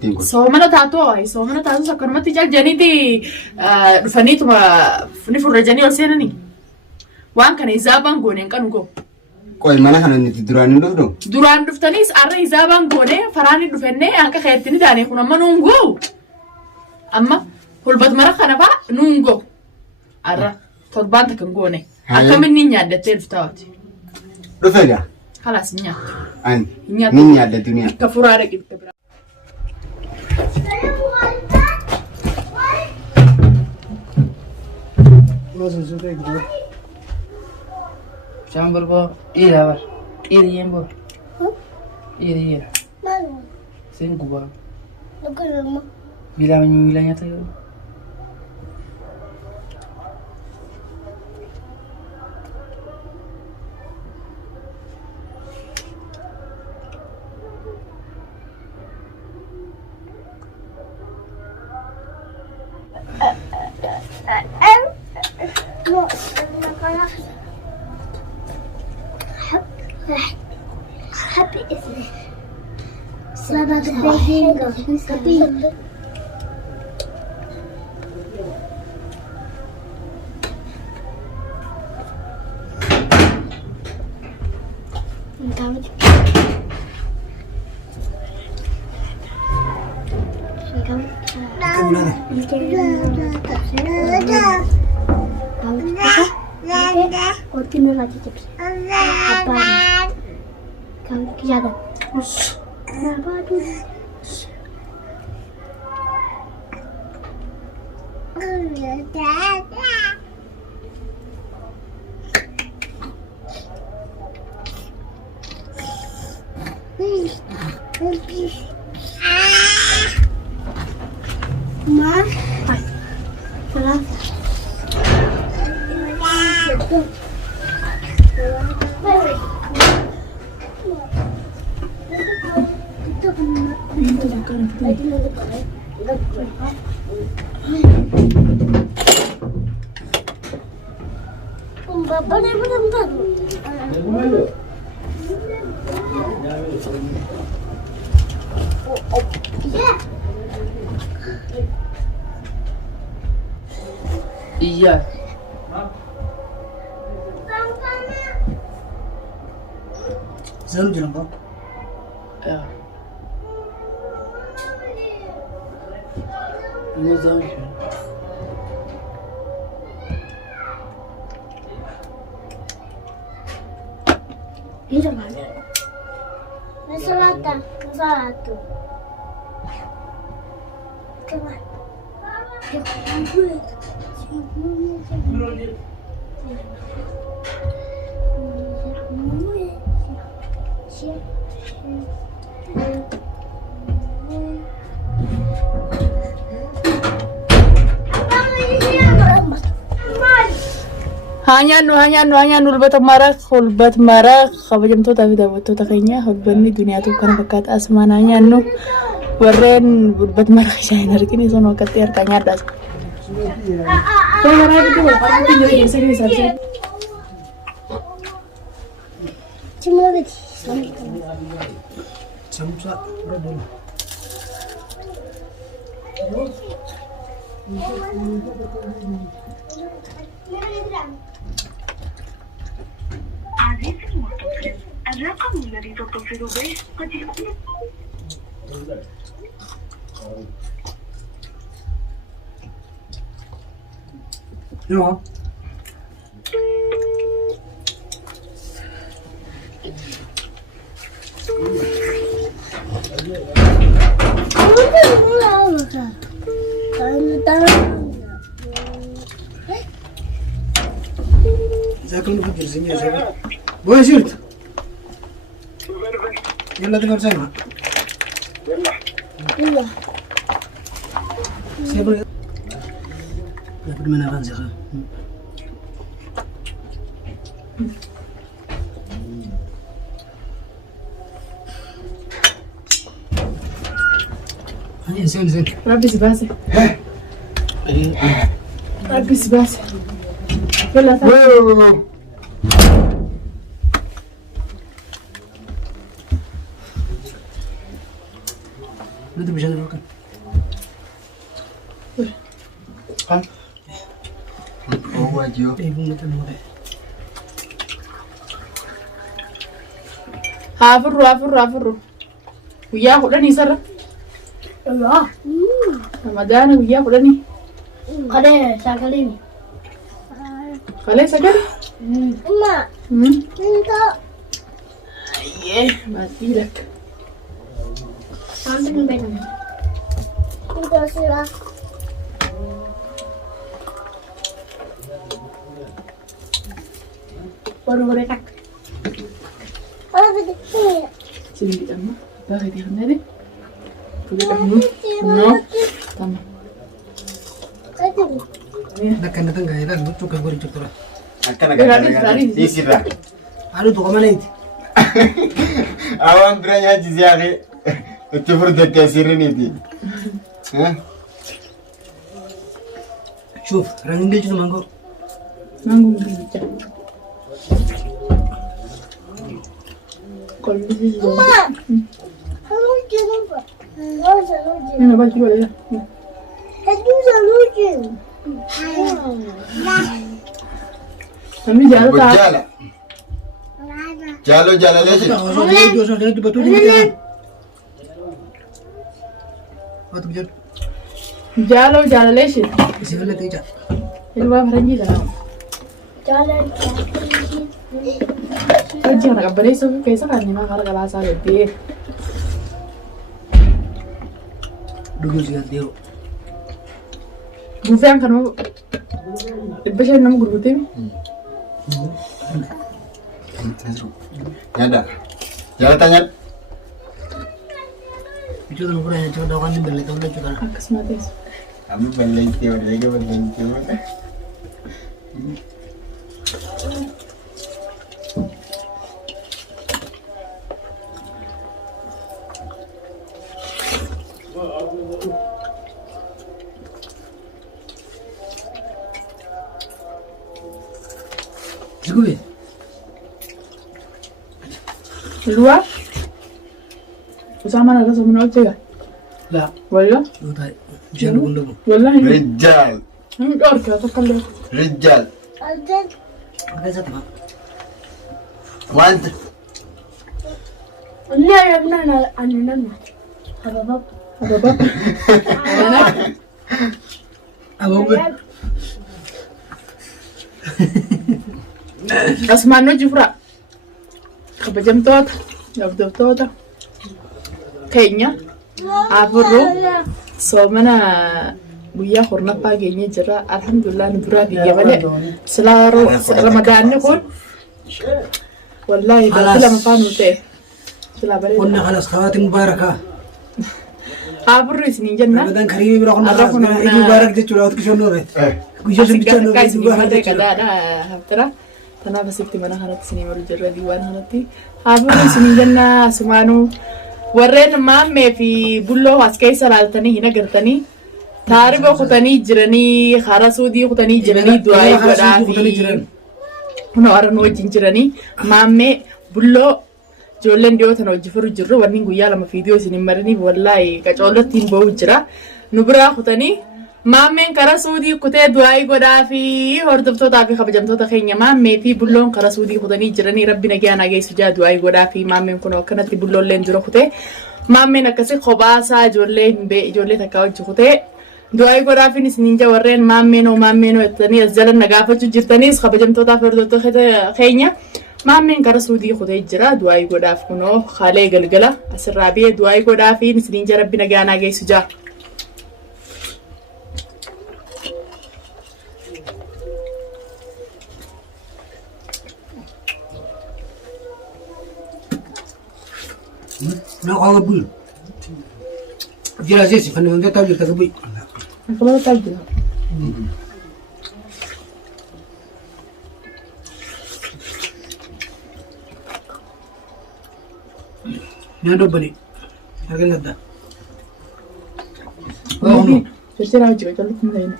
bultiin kun. Soomana taatu sakkanumatti jajjaniiti dhufaniituma ni furrajanii ol seenanii. Waan kana hizaabaan gooneen qanu goo. Qoy mana kana nuti duraan hin dhufnu. Duraan dhuftaniis arra hizaabaan goonee faraan hin dhufennee hanqa keetti ni daanee kun amma nuun goo. Amma hulbat mara kana fa'aa nuun goo. Arra torbaan takkan goone. Akkamiin ni nyaaddattee dhuftaawati. Dhufeedha. Halas ni nyaattu. Ani ni nyaaddatu ni. Akka furaa dhaqibta biraa. Jangan berbohong, iya bar, iri yang boh, iri ya. Sen gua. Bilangnya tuh. Happy isn't it? Selamat berhingga. Continua lagi tips. Apa? Kamu kiadat. Kenapa tuh? Ma, kenapa? Bapak dia bentar. Iya. Zan bilang Pak. Ya. Ini zan. Ini mana? Masalahnya, masalahnya. Kemana? hanya hulbat marak kabajamtu tapi dapat takainya hulbanni dunia tu kan bekat asmananya nu warren hulbat marak saya hari ini sono ketir kanya das Cuma beti. Samsa berapa? No. ذاك اللي في الجرزية زي وين زرت؟ يلا تقدر سمع يلا سيبر لابد من أغاني خا هيا زين ربي سباسه ربي سباسه يلا تعال لا تمشي هذا kan. Oh wajib. Ibu mutan muda. Hafurru. Guyyaa kudhanii sarara. Allah. Ramadaana guyyaa kudhanii. Kade sakalini. Kalee sagal. Amma. Minta. Ayyee maatii lakka. Sambil benar. Minta sila. Baru mereka. Sini amma. Bakit di kana rin? No. Tama. Nakkan datang gaya lah, lucu kan gue rincuk terus. Akkana gagara. Isirra. Aduh tuh kemana itu? Awan beranya jizari. Itu berdek sirin itu. Hah? Shuf, rangin dia cuma mangkok. Nanggung bicara. Kalau di sini. Halo Jennifer. Halo Jennifer. Ini apa juga ya? Itu lucu. Kami jalan tak? Jalo lesin. Kalau dia soal dia betul dia kan. What betul? Jalan lesin. Isi mana tu aja. Itu apa perangi dah? Jalan. Kerja nak kabar itu kaisa kan ni makar kalau asal lebih. Dulu sih dia. Bukan kan mau. Ibu saya nama guru tim. Ada. Jangan tanya. Itu tuh nukur yang coba kan beli tahu lagi kan. Akas matis. Kamu beli tiap lagi beli tiap. Cukup. Luar. Usama nak sama nak cakap. Lah, Wallah. lu tahu. Jangan gundu. Wallah ini. Rijal. Ini orang kata kalau. Rijal. Ada. Ada satu mak. Want. Ini ya benar anak. Apa bab? Apa bab? Anak. Apa gue? Asmano jufra. Kabajam tota. Yabdab tota. Kayaknya. Afurro. So mana guyyaa hornaffaa keenya jira. Alhamdulillah nu duraa biyya malee. Silaa Ramadaanni kun. Wallahi bakka lama faa nu ta'e. Silaa bareeda. Qonna kalas kawaati mubaaraka. Afurro isiniin jenna. Ramadan kariimii bira qonna kalas Eid mubaarak jechuudha waqti kishon nuufe. Guyyaa sun bichaan nuufe Eid mubaarak jechuudha. Haftara. Tanaaf asitti mana kanatti isinii malu jirra diiwaan kanatti. Afurro isiniin jenna sumaanuu. Warreen maammee fi bulloo as keessa laaltanii hin agartanii taariba kutanii jiranii karaa suudii kutanii jiranii du'aa godhaa fi kunoo arra nu wajjin jiranii maammee bulloo ijoolleen dhiyootan hojii firu jirru wanni guyyaa lama fiidiyoo isin hin mariniif wallaahi qacoollotti hin ba'u jira nu biraa kutanii maammeen karaa suudii kutee du'aa godhaa fi hordoftootaa fi kabajamtoota keenya maammee fi bulloon karaa suudii kutanii jiranii rabbi nagaa nageessu jaa du'aa godhaa fi maammeen kun akkanatti bulloolleen dura kutee maammeen akkasii kophaa ijoollee hin bee ijoollee takkaa hojii kutee du'aa godhaa fi isiniin jaa warreen maammeenoo jettanii as jala nagaafachuu jirtaniis kabajamtootaa fi hordoftoota keenya maammeen karaa suudii kutee jira du'aa godhaaf kunoo haalee galgala asirraa bee du'aa godhaa fi isiniin jaa rabbi nagaa nageessu jaa. Nak orang bul. Jelas sih, kan dia tahu dia tak bul. Kalau tahu je. Ni ada balik. Harga nada. Tapi terserah juga kalau lain.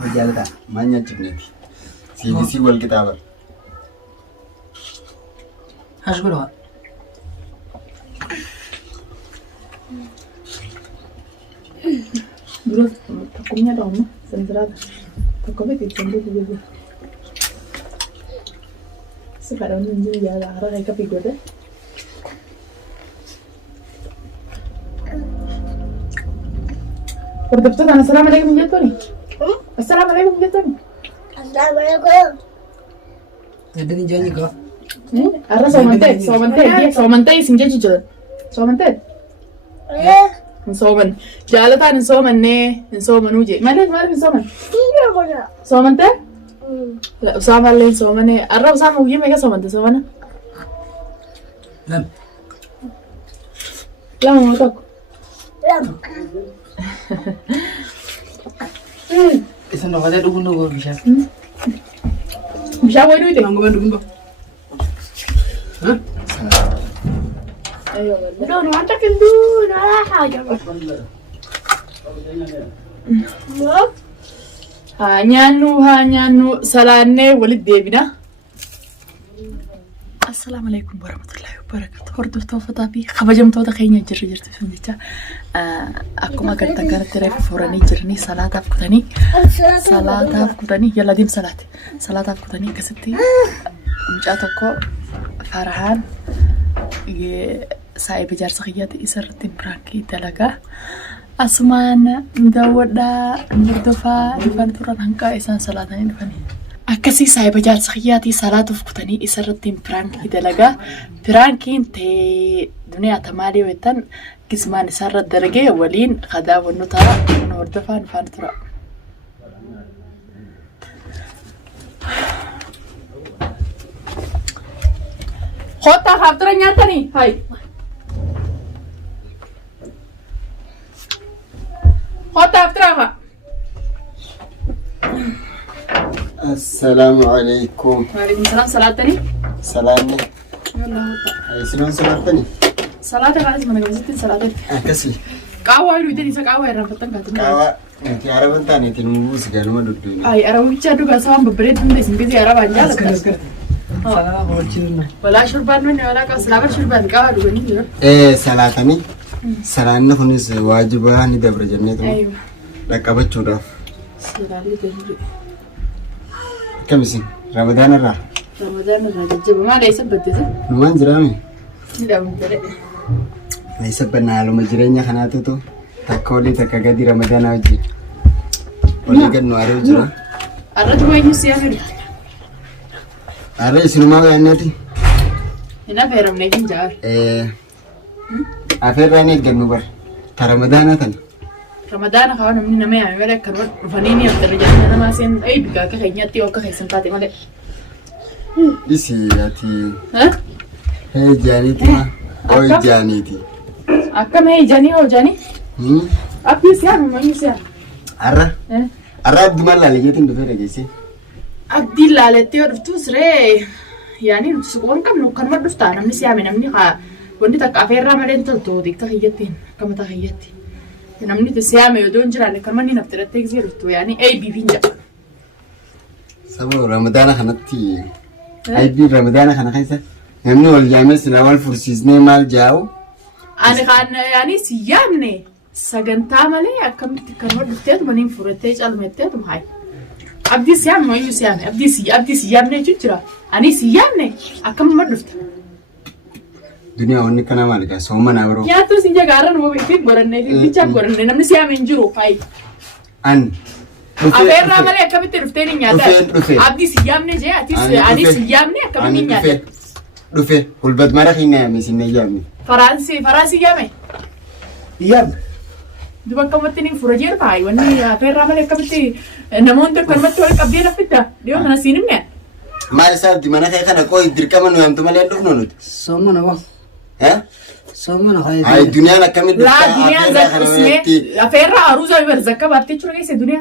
Majalta, manya cikneti. CBC wal kitabar. Has berapa? Dulu takutnya dong, senterat. Takutnya tidak juga. Sekarang ini ya arah mereka pergi deh. Betul kan? Assalamualaikum jatuh nih. Assalamualaikum jatuh nih. Assalamualaikum. Jadi ni jangan kau. Arah somantai sinja jujur. Somantai. Soman. Jalatan soman ne, soman uje. Mana soman? Tidak boleh. Somantai? La usama le soman ne. Arah usama uje mereka somantai soman. Lam. Lama ngotok. Lama. Isa no kada dugun no bisa. Bisa boy duit. Tengah gua dulu. Hah? Ayo. No, nanti kendu, nah aja. Hanya nu salane walid debina. Assalamualaikum warahmatullahi wabarakatuh. Hordoftoota fi kabajamtoota keenya jirtu sundicha. Akkuma agartan kanatti reefu fuuranii jiranii salaataaf kutanii yalla deem salaataaf kutanii akkasitti mucaa tokko Farahaan saayiba jaarsa kiyyaatti isarratti biraankii dalagaa asumaan daawwadhaa hordofaa dhufan turan hanqaa isaan salaatanii dhufanii. Akkasii saayiba jaarsa kiyyaatti salaatuuf kutanii isarratti biraankii dalagaa biraankiin ta'ee duniyaa tamaalee weettan gismaan isaarra dargee waliin kadaawwannu ta'a hordofaa dhufan tura. Kota kaptura nyata nih, hai. Kota kaptura apa? Assalamualaikum. Waalaikumsalam salat nih. Salamnya. Ya Allah. Ay, sinong salat nih? Salat kan sih mana bisa salat. Kasih. Kawa itu di sana kawa yang petang kan. Kawa. Nanti Arab entah nih tinumbu segala macam duduk. Ay, Arab bicara juga sama beberapa tuh sih sih Arab aja. Salah boleh Wala shurban mana wala kau selamat shurban kawa dulu nih juga. Salatani. Salanna kunis wajibah ni dabar jannah tu. Ayo. Lakabat curah. Selalu jadi. Kamisin. Ramadan arah. Ramadan ada coba mana isap betul sih? Lumayan jerami. Tidak mungkin. Isap benar lu majirenya kan itu tuh. Takoli takagadi Ramadan aja. Oleh kan nuaru jerah. Ada juga ini sih akhir. Ada sinuma kan nanti. Ina beram nih jar. Akhirnya nih kan nubar. Ramadan kan. Ramadan kawan namanya mereka kan fanini yang terjadi nama sen biga kayaknya tio kayak sempat mana. Isi hati. Hah? Hei jani ti mah. Oh jani ti. Akka me jani oh jani? Apa sih ya memang sih? Arah. Arah di mana lagi tu tu lagi sih? Abdi lalat tio tu sere. Yani sekolah kan nukan mah dufta namni siapa namni kah? Wandi tak afirra malah tu dikta hiyatin. Kamu tak hiyatin. namni siapa yang don jalan kan mana nak terletak zero tu yani bibinja. Sabu Ramadan kanatti. Bi Ramadan kanakisa. Namni wal jamis lawal fursis ne mal jauh. Ani kan yani siyamne saganta male akam tikarwa duftet manin furete almette tum hay. Abdi siyam mo yu siyam abdi siyamne jujra. Ani siyamne akam madufta. Dunia onni kana malika soma na bro. Ya tu sinja garan mo fi goranne fi bicha goranne namni siyam injuro hay. An. Aferra male akam tirfteni nyata. Abdi siyamne je ani siyamne akam ni nyata. Dufe hulbat mara khina misinne yami. Faransi yame. Iyam. Duba kamatini furajer pai wani aferra male kamati namonte karmat wal kabira fitta. Dio kana sinimne. Mal sab di mana kaya kana koi dirkama no yam tumale duf nonut. Somo na ba? Somo na kaya. Ay dunia na kami La dunia zat isme aferra aruza iber zakka batti chura kayse dunia.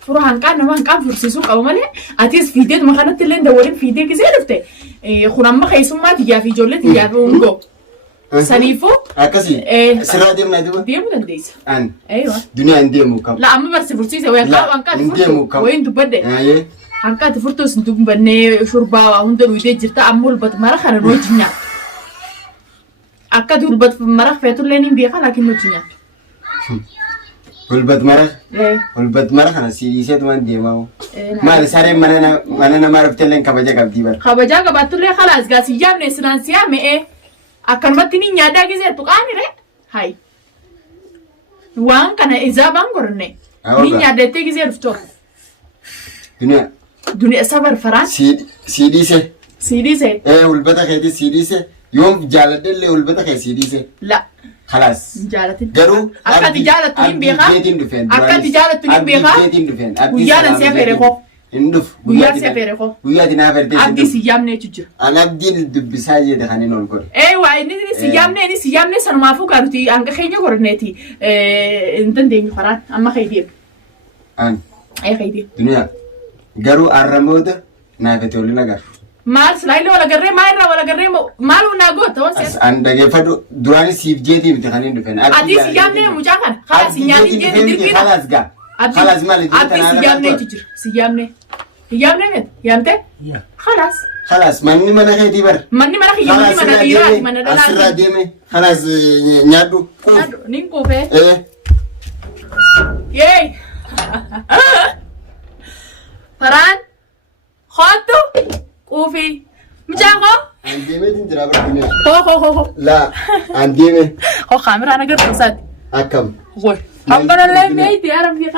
Furu hankan nama hankan fursisu qabu male atis fidet makana tilen dawarin fide kise dufte. Khunamma khaysumma tiya fi jollet tiya ungo. Sanifo? Akasi. Sira dem na diba? Diemu dandesa. An. Aywa. Dunia ndiemu kam. La amma barsi fursi se wayan ka anka ndiemu kam. wayin dubadde. Aye. Anka furto sinduk banne shurba hunda luide jirta amul bat mara khana no jinya. أكاد هلبت مرة فاتوا لين بيخا لكن مجنيا هلبت مرة إيه هلبت مرة أنا سيريسات وان ديماو ما لسارة مننا ما عرفت لين كبجة كبدي بر خبجا كباتوا لين خلاص قاسي جام نسران سيام إيه أكن ما تني نيادا كذا تقاني ره هاي وان كان إذا بانغورني مين نيادا تيجي رفتور دنيا صبر فران سيريسة سيريسة إيه هلبت خيدي سيريسة يوم جالت اللي هلبت خيد سيريسة لا خلاص جالت قالوا أكاد جالت تنين بيها أكاد جالت تنين بيها ويانا سافر خو إندف ويا سافر خو ويا دينا فردي أبدي سيام نيتوجر أنا أبدي الدبساجي ده خانين أقول أيوة إني سيام ني سنما فوق أرتي أنك خيني قرنتي إنتن ديني خران أما خيدير أن أي خيدير دنيا قالوا الرمودة نافتولي نقر مال سلايلو ولا قرر ولا قرر مال وناقوت وانسى عندك فدو دراني سيف جيتي بتخانين دفن أدي سيام ني مجاكن خلاص سيامني جيتي ديركينا خلاص قا خلاص مالي أدي سيام ني تجر سيام ني مت يامته خلاص خلاص ماني منا خيتي بر ماني منا خيتي منا ديرات منا دلال أسرع ديمي خلاص نيادو نينكو فيه إيه ياي فران خاطو قوفي مجاكو عنديمي تندرا بر دنيا هو لا عنديمي هو خامرة أنا قلت صاد أكم غوي خامرة لا ميتي أعرف في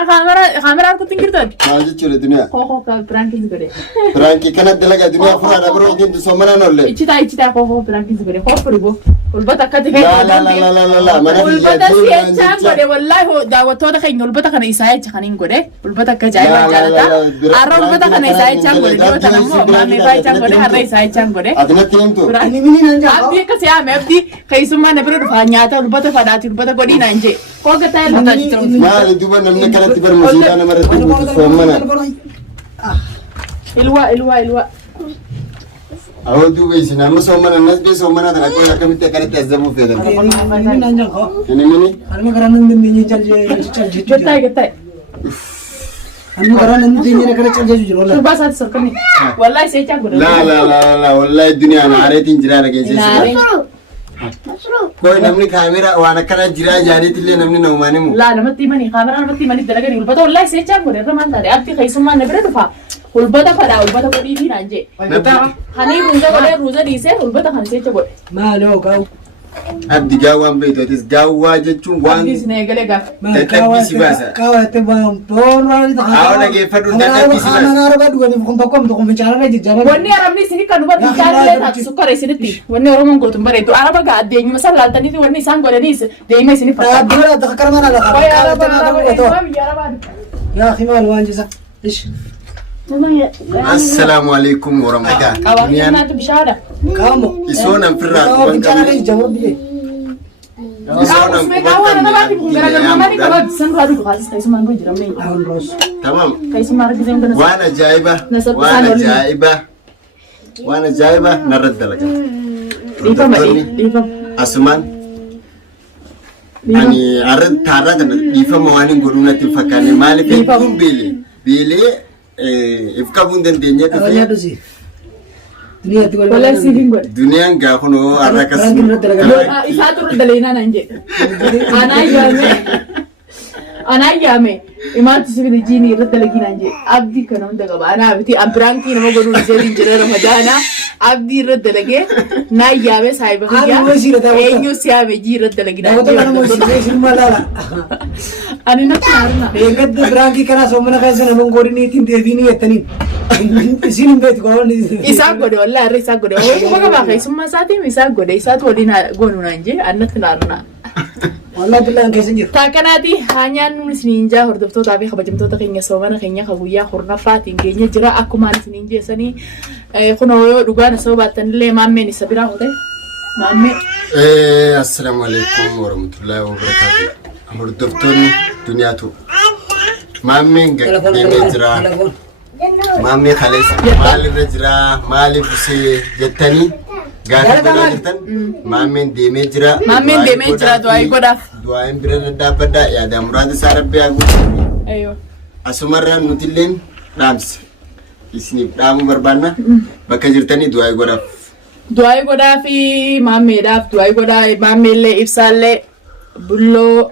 خامرة أنا كنت نقدر ما جت شو الدنيا هو برانكين زبرة فرانكي كانت دلقة دنيا فرادة برو كنت سومنا نولي إيشتا هو برانكين زبرة هو فريبو والبتا كده لا ما نفي والبتا سيجان غده والله هو دعوة ده خير والبتا كان إسحاق خانين غده والبتا كجاي وجالتا أرى والبتا كان إسحاق غده ده تنامو ما ميفاي غده هذا إسحاق غده أدنى تيمتو ini nanja أبدي كسيا مبدي كيسما نبرد فانياتا والبتا فداتي والبتا غدي نانجي هو كتير بتا جترون ما لدوبا نمنا كانت تبر مسيرة أنا مرة سومنا الوا أو دوبا سنا ما سومنا الناس بسومنا ترى كل كم تكانت تزبو في هذا ini nanja kok ini mini anu karena ini calje كتاي anu karena ini karena calje jujur wala بس هذا سكني والله سيجان غده لا والله الدنيا أنا عارف تنجرا لك إيش कोई नमनी खामेरा वाना करा जिरा जारी तिले नमनी नौमाने मु لا أنا متي ماني خامر أنا متي ماني دلقني والبتا والله سيجان غده رمان تاري أبدي كيسما نبرد فا والبتا فدا والبتا غدي دي نانجي خاني روزا ديسه والبتا خاني سيجان غده ما له kau abdi gawan beto tis gawa jechun wan أبدي سنيجله غا tetapi si basa kau itu bang orang itu awak lagi fadu tetapi si basa anak arab dua ni bukan tokom tokom bicara lagi jalan wanni arabni sini kan dubar bicara tak suka resiniti wanni orang menggotum bare itu araba ga adde ni masal laltani tu wanni sang gore nis de mai sini tak fata ada tak kerana lah oh ya araba araba ya khimal wan jisa ish assalamu alaikum warahmatullahi kawaknya nanti bicara kamu isona firra kau bicara lagi jawab dia isona kawan na bakit kung gara-gara naman ikaw san rado ko kasi tayo sumango jiram na ahun ros tamam kayo sumarag din yung wana jaiba wana jaiba narad dalaga Dipam. asuman ani arad tara kan difa mawani guruna tifakane mali pe bele ifka bundan denya awalnya tu sih dunia tu Wala sibing gue. dunia enggak kono arakas Isa turun dalina nanje. Anayame. Iman tu sebi jini rata lagi nanje. Abdi kana unda gaba ana abdi ambranki nama gonu zeli jere Ramadana. Abdi rata lagi. Na yame sahiba kya. Enyu siame ji rata lagi Aku tu kan mau sih malah Ani nak karna. Dekat berangki karena somana kaisa na mongori ni tin devi ni etani. Sini bet ko ni. Isa gode wallahi re isa gode. Oh kuma ba kai summa sati mi isa gode isa to dina gonu nanje annat narna. Wallahi billahi kaisa jir. Ta kanati hanya nulis ninja hordoftoota fi kabajamtoota keenya soomana keenya ka guyyaa hornaffaatiin keenya jira akkuma anis ninja sanii kunoo yoo dhugaan sababa baattanillee maammeen isa biraa hote maammee. Assalamu alaikum warahmatullahi wabarakatuh. Hordoftoonni duniyaatu maammeen deemee jira. Maammee kalees maalirra jira maaliif usee jettanii gaafa godhaa jirtan maammeen deemee jira. Maammeen deemee jira du'aayi godhaaf. Du'aayin bira dhaabbadhaa yaada muraasa isaa rabbi haa guutu. Asumarraan nutilleen dhaamsa isiniif dhaamuu barbaanna bakka jirtanii du'aayi godhaaf. du'aayi godhaa fi maammeedhaaf du'aayi godhaa maammeellee ibsaallee bulloo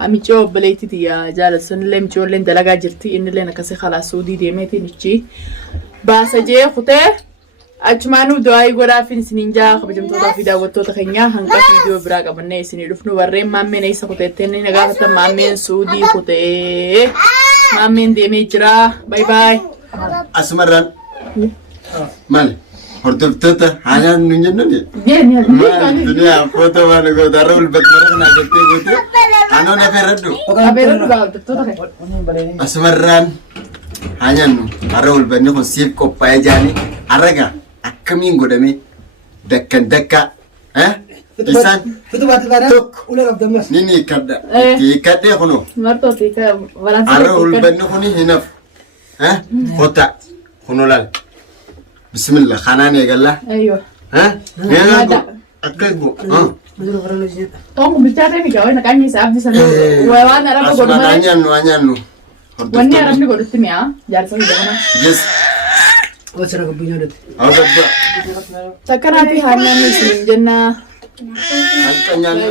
hamichoo obboleettiti jaalatu sunillee michoolleen dalagaa jirti innillee akkasii khalaas suudii deemeetiin ichi baasa jee kutee achumaanuu du'aayi godhaa fi isiniin jaa kabajamtootaa fi daawwattoota keenyaa hanga viidiyoo biraa qabannee isinii dhufnu warreen maammeen eessa kuteettee inni nagaafatan maammeen suudii kutee maammeen deemee jira baay baay. Asumarraan maali hordoftoota haalaan nu jennani. Dunia foto mana goota arra ulbat mara kana jettee goote anoo na ferradhu. Abeerradhu hordoftoota kee. Asumarraan haalaan nu arra ulbanni kun siif qophaa'ee jaanii arraga akkamiin godhame dakkan dakka isaan tokko ni kadda kadhee kunoo arra ulbanni kun hinaf kota kunoo laal bismillah kanaan eegalla akkasbu Tunggu bicara ni kau nak kanya siapa di sana. Wawan Arab kau asuma anyannu Wanni Arab ni kau dittim ya, jangan sampai jangan. yes Wasara kebunya deh. awdabba Sekarang nanti hanya ni sini jenah. anyannu